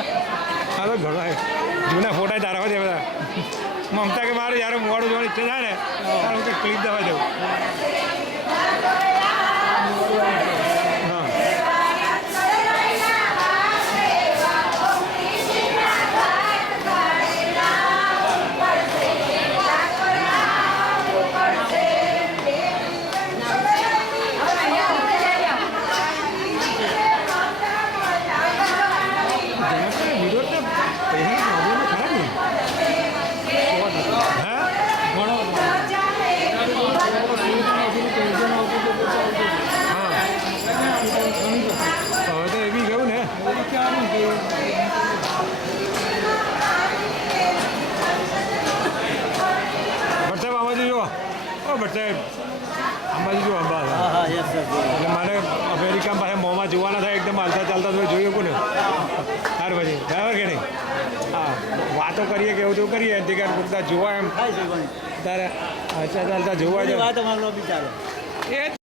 હા તો ઘણા જૂના ફોટા તારા છે બધા મમતા કે મારે યાર મોડું જોવાની ઈચ્છા થાય ને તારું કંઈક ક્લિપ દવા દઉં હા સાહેબ અંબાજી જો અંબા એટલે મારે અમેરિકા પાસે મોંમાં જોવાના થાય એકદમ હાલતા ચાલતા તમે જોઈ શકો ને સારું પછી બરાબર કે નહીં હા વાતો કરીએ કે એવું તેવું કરીએ એનાથી કાંઈ પૂરતા જોવા એમ તારે હાલતા ચાલતા જોવા જાય એ